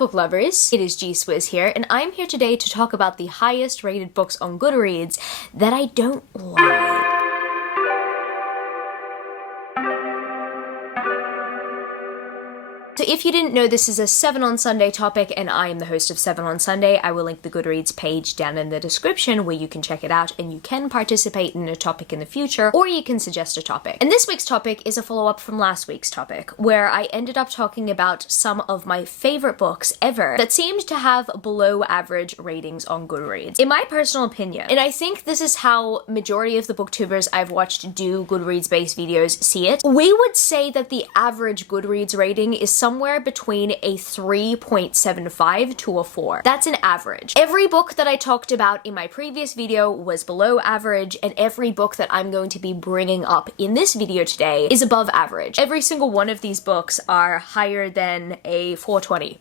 book lovers, it is G-Swizz here, and I'm here today to talk about the highest rated books on Goodreads that I don't like. So if you didn't know, this is a 7 on Sunday topic, and I am the host of 7 on Sunday. I will link the Goodreads page down in the description where you can check it out and you can participate in a topic in the future, or you can suggest a topic. And this week's topic is a follow-up from last week's topic, where I ended up talking about some of my favorite books ever that seemed to have below average ratings on Goodreads. In my personal opinion, and I think this is how majority of the booktubers I've watched do Goodreads-based videos see it, we would say that the average Goodreads rating is somewhere between a 3.75 to a 4. That's an average. Every book that I talked about in my previous video was below average, and every book that I'm going to be bringing up in this video today is above average. Every single one of these books are higher than a 420.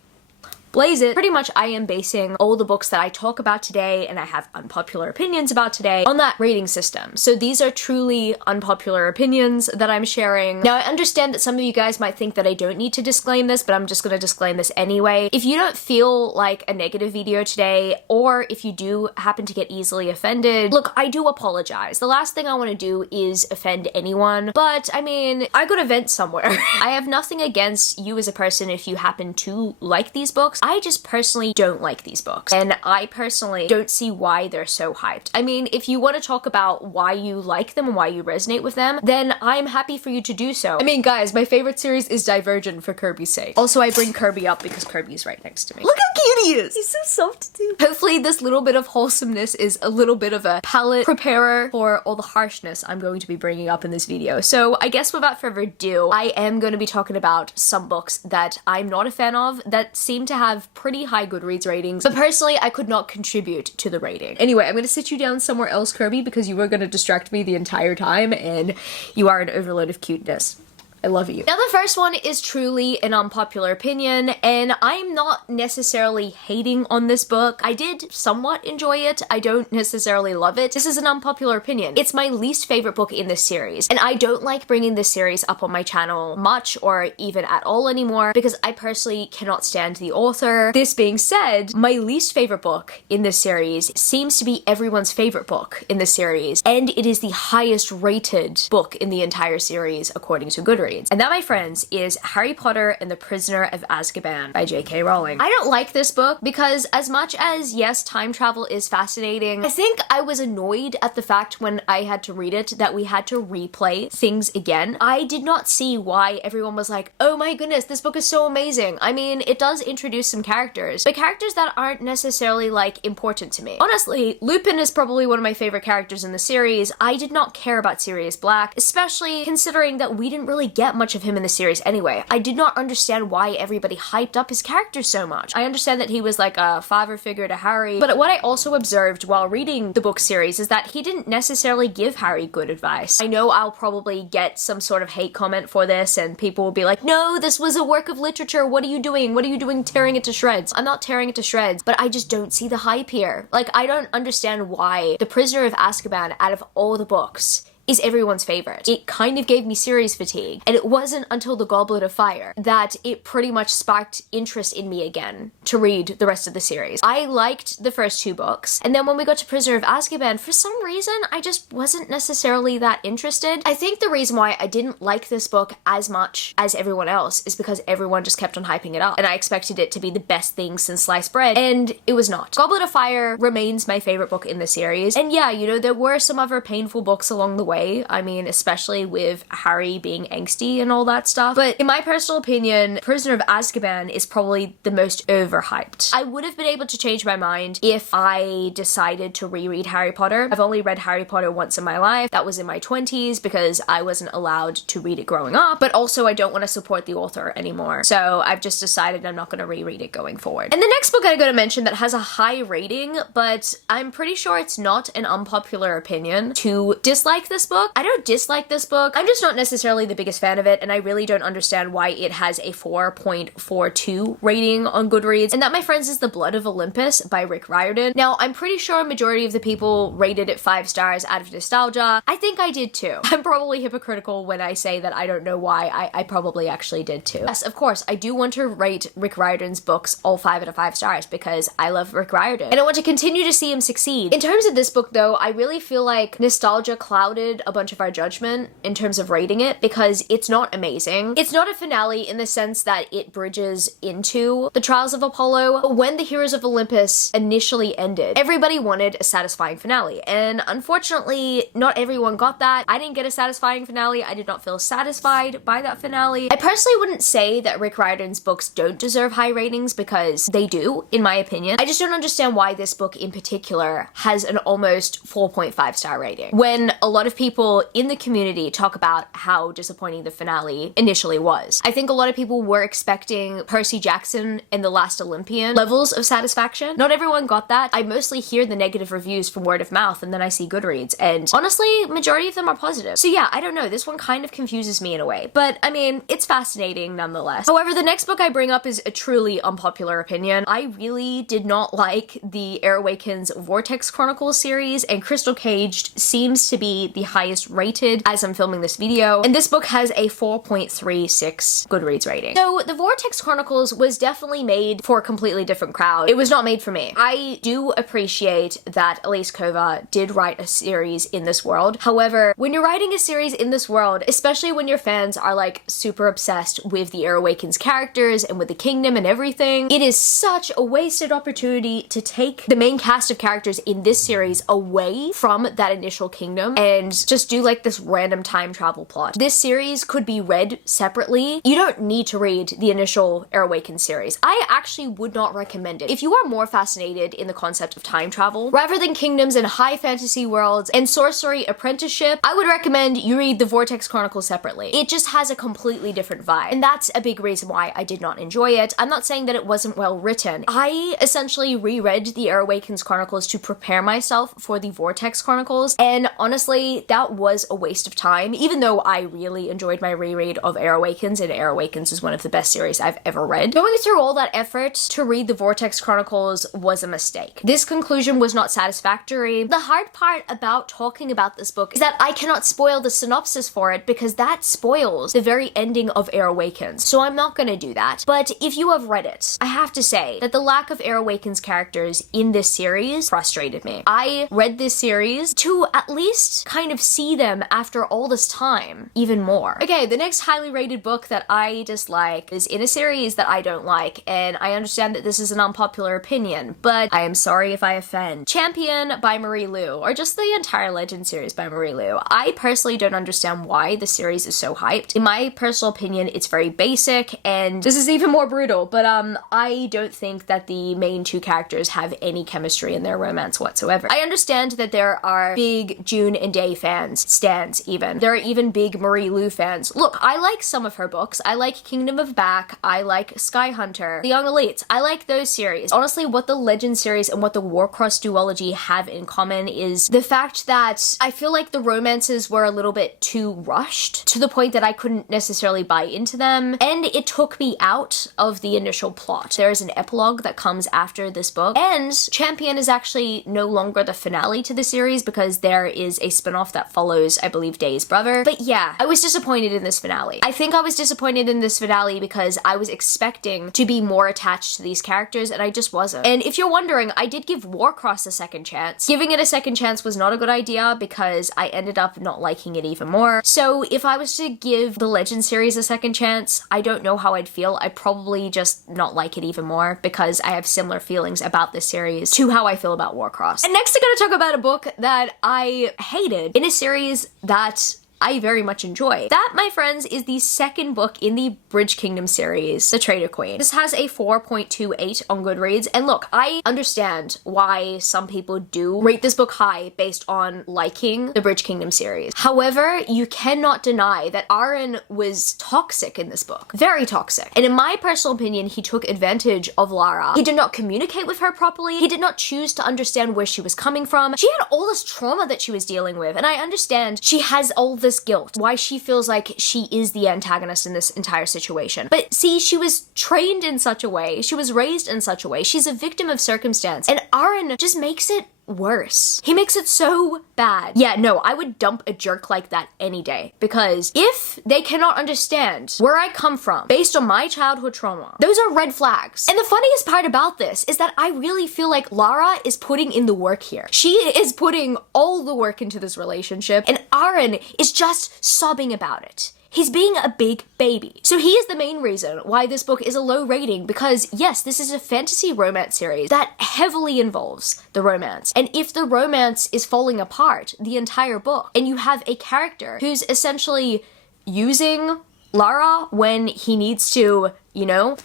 Blaze it. Pretty much I am basing all the books that I talk about today, and I have unpopular opinions about today, on that rating system. So these are truly unpopular opinions that I'm sharing. Now I understand that some of you guys might think that I don't need to disclaim this, but I'm just gonna disclaim this anyway. If you don't feel like a negative video today, or if you do happen to get easily offended, look, I do apologize. The last thing I want to do is offend anyone, but I mean, I gotta vent somewhere. I have nothing against you as a person if you happen to like these books. I just personally don't like these books, and I personally don't see why they're so hyped. I mean, if you want to talk about why you like them and why you resonate with them, then I'm happy for you to do so. I mean, guys, my favorite series is Divergent for Kirby's sake. Also, I bring Kirby up because Kirby's right next to me. Look how cute he is! He's so soft too. Hopefully this little bit of wholesomeness is a little bit of a palate preparer for all the harshness I'm going to be bringing up in this video. So I guess without further ado, I am going to be talking about some books that I'm not a fan of that seem to have pretty high Goodreads ratings, but personally I could not contribute to the rating. Anyway, I'm gonna sit you down somewhere else, Kirby, because you were gonna distract me the entire time, and you are an overload of cuteness. I love you. Now the first one is truly an unpopular opinion, and I'm not necessarily hating on this book. I did somewhat enjoy it. I don't necessarily love it. This is an unpopular opinion. It's my least favorite book in this series, and I don't like bringing this series up on my channel much or even at all anymore because I personally cannot stand the author. This being said, my least favorite book in this series seems to be everyone's favorite book in this series, and it is the highest rated book in the entire series according to Goodreads. And that, my friends, is Harry Potter and the Prisoner of Azkaban by J.K. Rowling. I don't like this book because as much as, yes, time travel is fascinating, I think I was annoyed at the fact when I had to read it that we had to replay things again. I did not see why everyone was like, oh my goodness, this book is so amazing. I mean, it does introduce some characters, but characters that aren't necessarily, like, important to me. Honestly, Lupin is probably one of my favorite characters in the series. I did not care about Sirius Black, especially considering that we didn't really get much of him in the series anyway. I did not understand why everybody hyped up his character so much. I understand that he was like a father figure to Harry, but what I also observed while reading the book series is that he didn't necessarily give Harry good advice. I know I'll probably get some sort of hate comment for this, and people will be like, no, this was a work of literature, what are you doing? What are you doing tearing it to shreds? I'm not tearing it to shreds, but I just don't see the hype here. Like, I don't understand why The Prisoner of Azkaban, out of all the books, is everyone's favorite. It kind of gave me series fatigue, and it wasn't until The Goblet of Fire that it pretty much sparked interest in me again to read the rest of the series. I liked the first 2 books, and then when we got to Prisoner of Azkaban, for some reason, I just wasn't necessarily that interested. I think the reason why I didn't like this book as much as everyone else is because everyone just kept on hyping it up, and I expected it to be the best thing since sliced bread, and it was not. Goblet of Fire remains my favorite book in the series, and yeah, you know, there were some other painful books along the way. I mean, especially with Harry being angsty and all that stuff. But in my personal opinion, Prisoner of Azkaban is probably the most overhyped. I would have been able to change my mind if I decided to reread Harry Potter. I've only read Harry Potter once in my life. That was in my 20s because I wasn't allowed to read it growing up. But also I don't want to support the author anymore. So I've just decided I'm not going to reread it going forward. And the next book I'm going to mention that has a high rating, but I'm pretty sure it's not an unpopular opinion to dislike this book. I don't dislike this book. I'm just not necessarily the biggest fan of it, and I really don't understand why it has a 4.42 rating on Goodreads. And that, my friends, is The Blood of Olympus by Rick Riordan. Now, I'm pretty sure a majority of the people rated it 5 stars out of nostalgia. I think I did too. I'm probably hypocritical when I say that I don't know why. I probably actually did too. Yes, of course, I do want to rate Rick Riordan's books all 5 out of 5 stars because I love Rick Riordan and I want to continue to see him succeed. In terms of this book though, I really feel like nostalgia clouded a bunch of our judgment in terms of rating it because it's not amazing. It's not a finale in the sense that it bridges into the Trials of Apollo, but when the Heroes of Olympus initially ended, everybody wanted a satisfying finale, and unfortunately, not everyone got that. I didn't get a satisfying finale. I did not feel satisfied by that finale. I personally wouldn't say that Rick Riordan's books don't deserve high ratings because they do, in my opinion. I just don't understand why this book in particular has an almost 4.5 star rating when a lot of people in the community talk about how disappointing the finale initially was. I think a lot of people were expecting Percy Jackson and The Last Olympian levels of satisfaction. Not everyone got that. I mostly hear the negative reviews from word of mouth and then I see Goodreads, and honestly, majority of them are positive. So yeah, I don't know, this one kind of confuses me in a way, but I mean, it's fascinating nonetheless. However, the next book I bring up is a truly unpopular opinion. I really did not like the Air Awakens Vortex Chronicles series, and Crystal Caged seems to be the highest rated as I'm filming this video, and this book has a 4.36 Goodreads rating. So the Vortex Chronicles was definitely made for a completely different crowd. It was not made for me. I do appreciate that Elise Kova did write a series in this world. However, when you're writing a series in this world, especially when your fans are like super obsessed with the Air Awakens characters and with the kingdom and everything, it is such a wasted opportunity to take the main cast of characters in this series away from that initial kingdom and just do like this random time travel plot. This series could be read separately. You don't need to read the initial Air Awakens series. I actually would not recommend it. If you are more fascinated in the concept of time travel, rather than kingdoms and high fantasy worlds and sorcery apprenticeship, I would recommend you read the Vortex Chronicles separately. It just has a completely different vibe, and that's a big reason why I did not enjoy it. I'm not saying that it wasn't well written. I essentially reread the Air Awakens Chronicles to prepare myself for the Vortex Chronicles, and honestly, that was a waste of time, even though I really enjoyed my reread of Air Awakens, and Air Awakens is one of the best series I've ever read. Going through all that effort to read the Vortex Chronicles was a mistake. This conclusion was not satisfactory. The hard part about talking about this book is that I cannot spoil the synopsis for it because that spoils the very ending of Air Awakens, so I'm not gonna do that. But if you have read it, I have to say that the lack of Air Awakens characters in this series frustrated me. I read this series to at least kind of see them after all this time even more. Okay, the next highly rated book that I dislike is in a series that I don't like, and I understand that this is an unpopular opinion, but I am sorry if I offend. Champion by Marie Lu, or just the entire Legend series by Marie Lu. I personally don't understand why the series is so hyped. In my personal opinion, it's very basic, and this is even more brutal, but I don't think that the main two characters have any chemistry in their romance whatsoever. I understand that there are big June and Day fans, stans even. There are even big Marie Lu fans. Look, I like some of her books. I like Kingdom of Back, I like Sky Hunter, The Young Elites. I like those series. Honestly, what the Legend series and what the Warcross duology have in common is the fact that I feel like the romances were a little bit too rushed to the point that I couldn't necessarily buy into them, and it took me out of the initial plot. There is an epilogue that comes after this book, and Champion is actually no longer the finale to the series because there is a spin-off that follows, I believe, Day's brother. But yeah, I was disappointed in this finale. I think I was disappointed in this finale because I was expecting to be more attached to these characters, and I just wasn't. And if you're wondering, I did give Warcross a second chance. Giving it a second chance was not a good idea because I ended up not liking it even more. So if I was to give the Legend series a second chance, I don't know how I'd feel. I'd probably just not like it even more because I have similar feelings about this series to how I feel about Warcross. And next I'm gonna talk about a book that I hated in a series that I very much enjoy. That, my friends, is the second book in the Bridge Kingdom series, The Traitor Queen. This has a 4.28 on Goodreads, and look, I understand why some people do rate this book high based on liking the Bridge Kingdom series. However, you cannot deny that Aaron was toxic in this book. Very toxic. And in my personal opinion, he took advantage of Lara. He did not communicate with her properly. He did not choose to understand where she was coming from. She had all this trauma that she was dealing with, and I understand she has all this guilt, why she feels like she is the antagonist in this entire situation. But see, she was trained in such a way, she was raised in such a way, she's a victim of circumstance, and Aaron just makes it worse. He makes it so bad. Yeah, no, I would dump a jerk like that any day, because if they cannot understand where I come from based on my childhood trauma, those are red flags. And the funniest part about this is that I really feel like Lara is putting in the work here. She is putting all the work into this relationship, and Aaron is just sobbing about it. He's being a big baby. So he is the main reason why this book is a low rating, because yes, this is a fantasy romance series that heavily involves the romance. And if the romance is falling apart the entire book, and you have a character who's essentially using Lara when he needs to, you know,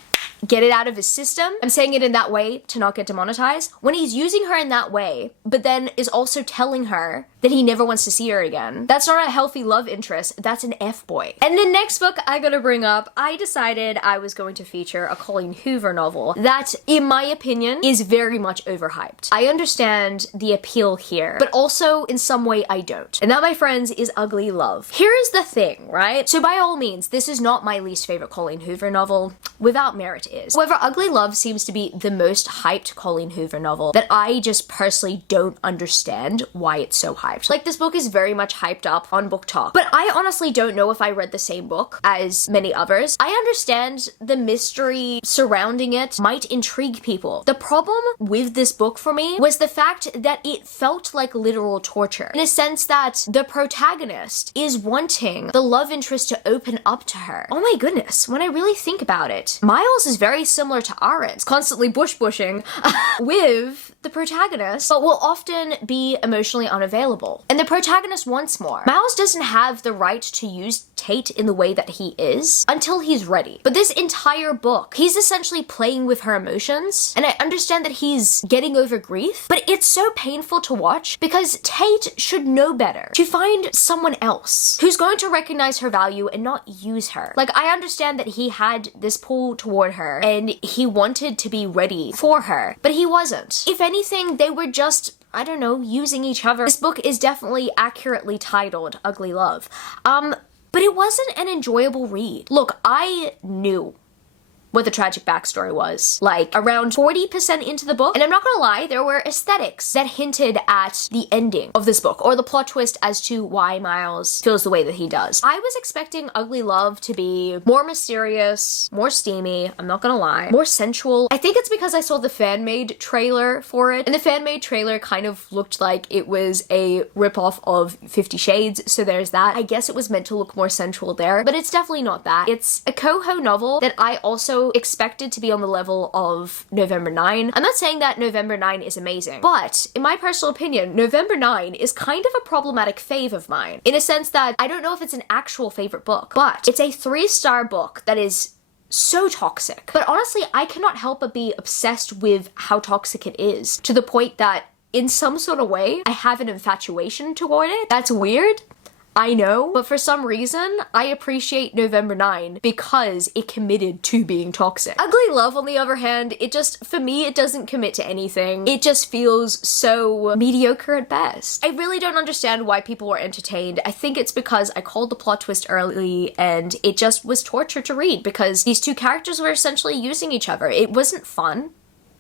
get it out of his system. I'm saying it in that way to not get demonetized. When he's using her in that way, but then is also telling her that he never wants to see her again, that's not a healthy love interest, that's an F-boy. And the next book I gotta bring up, I decided I was going to feature a Colleen Hoover novel that, in my opinion, is very much overhyped. I understand the appeal here, but also in some way I don't. And that, my friends, is Ugly Love. Here is the thing, right? So by all means, this is not my least favorite Colleen Hoover novel. Without merit is. However, Ugly Love seems to be the most hyped Colleen Hoover novel that I just personally don't understand why it's so hyped. Like, this book is very much hyped up on Book Talk, but I honestly don't know if I read the same book as many others. I understand the mystery surrounding it might intrigue people. The problem with this book for me was the fact that it felt like literal torture, in a sense that the protagonist is wanting the love interest to open up to her. Oh my goodness, when I really think about it, Miles is very similar to Aaron's, constantly bushing with the protagonist, but will often be emotionally unavailable. And the protagonist wants more. Miles doesn't have the right to use Tate in the way that he is until he's ready. But this entire book, he's essentially playing with her emotions, and I understand that he's getting over grief, but it's so painful to watch because Tate should know better to find someone else who's going to recognize her value and not use her. Like, I understand that he had this pull toward her and he wanted to be ready for her, but he wasn't. If anything, they were just, I don't know, using each other. This book is definitely accurately titled Ugly Love. But it wasn't an enjoyable read. Look, I knew what the tragic backstory was, like around 40% into the book. And I'm not gonna lie, there were aesthetics that hinted at the ending of this book, or the plot twist as to why Miles feels the way that he does. I was expecting Ugly Love to be more mysterious, more steamy, I'm not gonna lie, more sensual. I think it's because I saw the fan-made trailer for it, and the fan-made trailer kind of looked like it was a ripoff of 50 Shades, so there's that. I guess it was meant to look more sensual there, but it's definitely not that. It's a coho novel that I also expected to be on the level of November 9. I'm not saying that November 9 is amazing, but in my personal opinion, November 9 is kind of a problematic fave of mine, in a sense that I don't know if it's an actual favorite book, but it's a 3-star book that is so toxic. But honestly, I cannot help but be obsessed with how toxic it is, to the point that in some sort of way, I have an infatuation toward it. That's weird, I know, but for some reason, I appreciate November 9 because it committed to being toxic. Ugly Love, on the other hand, it just, for me, it doesn't commit to anything. It just feels so mediocre at best. I really don't understand why people were entertained. I think it's because I called the plot twist early and it just was torture to read because these two characters were essentially using each other. It wasn't fun.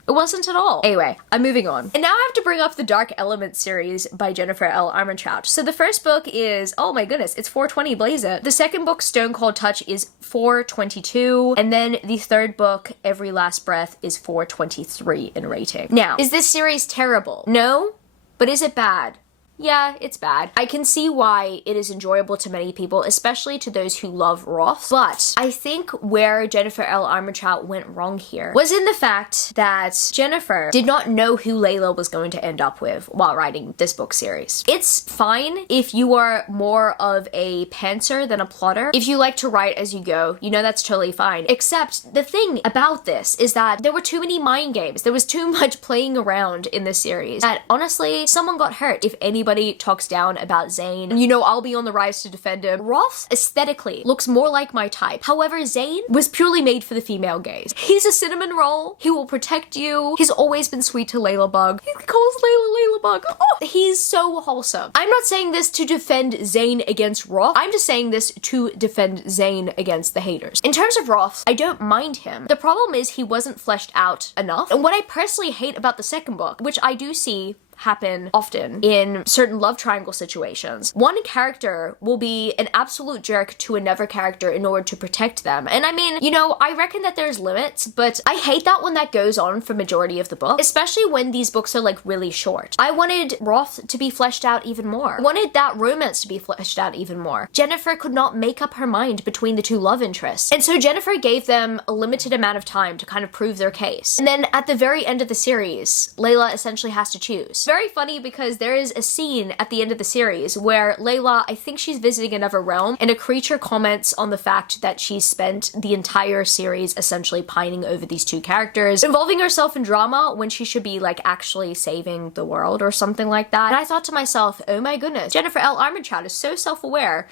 It wasn't at all. Anyway, I'm moving on. And now I have to bring up the Dark Elements series by Jennifer L. Armentrout. So the first book is, oh my goodness, it's 420, blaze it. The second book, Stone Cold Touch, is 422. And then the third book, Every Last Breath, is 423 in rating. Now, is this series terrible? No, but is it bad? yeah, it's bad. I can see why it is enjoyable to many people, especially to those who love Roth, but I think where Jennifer L. Armentrout went wrong here was in the fact that Jennifer did not know who Layla was going to end up with while writing this book series. It's fine if you are more of a pantser than a plotter. If you like to write as you go, you know that's totally fine. Except the thing about this is that there were too many mind games. There was too much playing around in this series that honestly, someone got hurt. If anybody talks down about Zane, you know I'll be on the rise to defend him. Roth aesthetically looks more like my type. However, Zane was purely made for the female gaze. He's a cinnamon roll. He will protect you. He's always been sweet to Layla Bug. He calls Layla Bug. Oh, he's so wholesome. I'm not saying this to defend Zane against Roth. I'm just saying this to defend Zane against the haters. In terms of Roth, I don't mind him. The problem is he wasn't fleshed out enough. And what I personally hate about the second book, which I do see happen often in certain love triangle situations. One character will be an absolute jerk to another character in order to protect them. And I mean, you know, I reckon that there's limits, but I hate that when that goes on for majority of the book, especially when these books are like really short. I wanted Roth to be fleshed out even more. I wanted that romance to be fleshed out even more. Jennifer could not make up her mind between the two love interests. And so Jennifer gave them a limited amount of time to kind of prove their case. And then at the very end of the series, Layla essentially has to choose. Very funny because there is a scene at the end of the series where Layla, I think she's visiting another realm, and a creature comments on the fact that she's spent the entire series essentially pining over these two characters, involving herself in drama when she should be like actually saving the world or something like that. And I thought to myself, oh my goodness, Jennifer L. Armentrout is so self-aware.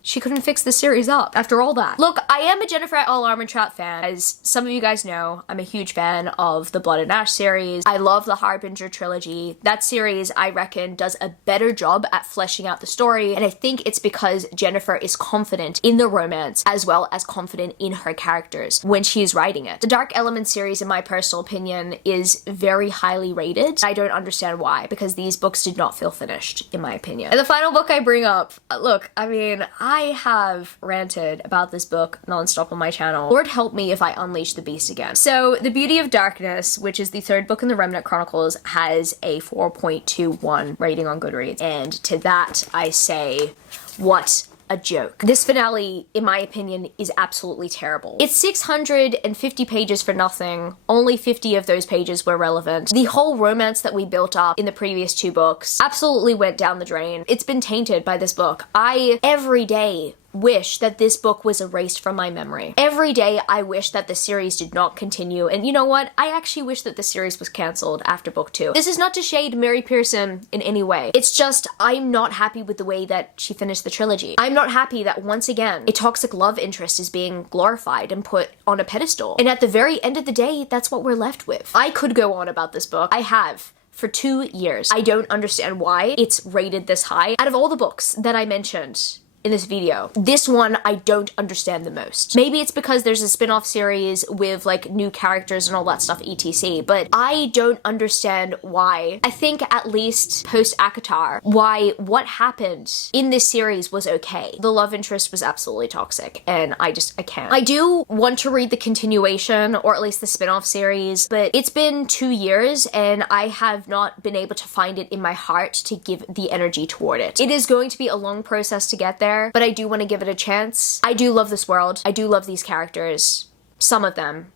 She couldn't fix the series up after all that. Look, I am a Jennifer L. Armentrout fan. As some of you guys know, I'm a huge fan of the Blood and Ash series. I love the Harbinger trilogy. That series, I reckon, does a better job at fleshing out the story, and I think it's because Jennifer is confident in the romance as well as confident in her characters when she is writing it. The Dark Element series, in my personal opinion, is very highly rated. I don't understand why, because these books did not feel finished, in my opinion. And the final book I bring up, look, I mean, I have ranted about this book nonstop on my channel. Lord help me if I unleash the beast again. So, The Beauty of Darkness, which is the third book in the Remnant Chronicles, has a 4.21 rating on Goodreads. And to that, I say, what a joke. This finale, in my opinion, is absolutely terrible. It's 650 pages for nothing. Only 50 of those pages were relevant. The whole romance that we built up in the previous two books absolutely went down the drain. It's been tainted by this book. I, every day, wish that this book was erased from my memory. Every day I wish that the series did not continue, and you know what? I actually wish that the series was cancelled after book 2. This is not to shade Mary Pearson in any way. It's just, I'm not happy with the way that she finished the trilogy. I'm not happy that once again, a toxic love interest is being glorified and put on a pedestal. And at the very end of the day, that's what we're left with. I could go on about this book. I have for 2 years. I don't understand why it's rated this high. Out of all the books that I mentioned in this video, this one I don't understand the most. Maybe it's because there's a spin-off series with like new characters and all that stuff etc, but I don't understand why. I think at least post ACOTAR, why what happened in this series was okay. The love interest was absolutely toxic and I can't. I do want to read the continuation or at least the spin-off series, but it's been 2 years and I have not been able to find it in my heart to give the energy toward it. It is going to be a long process to get there, but I do want to give it a chance. I do love this world. I do love these characters. Some of them.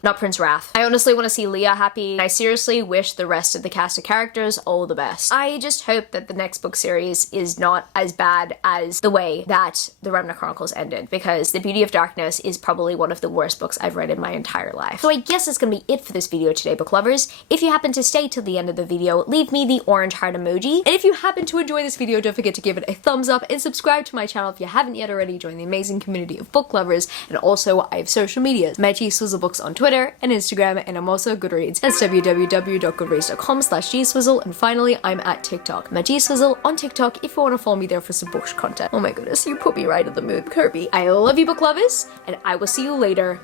Not Prince Wrath. I honestly want to see Leah happy. I seriously wish the rest of the cast of characters all the best. I just hope that the next book series is not as bad as the way that the Remnant Chronicles ended, because The Beauty of Darkness is probably one of the worst books I've read in my entire life. So I guess that's gonna be it for this video today, book lovers. If you happen to stay till the end of the video, leave me the orange heart emoji. And if you happen to enjoy this video, don't forget to give it a thumbs up and subscribe to my channel if you haven't yet already. Join the amazing community of book lovers. And also, I have social media. MyGSwizzleBooks on Twitter and Instagram, and I'm also Goodreads. That's www.goodreads.com/gswizzle. And finally, I'm at TikTok. MyGSwizzle on TikTok if you want to follow me there for some books content. Oh my goodness, you put me right in the mood, Kirby. I love you, book lovers, and I will see you later.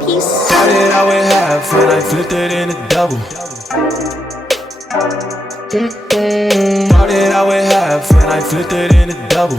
Peace. Started out with half and I flipped it in a double. Started out with half and I flipped it in a double.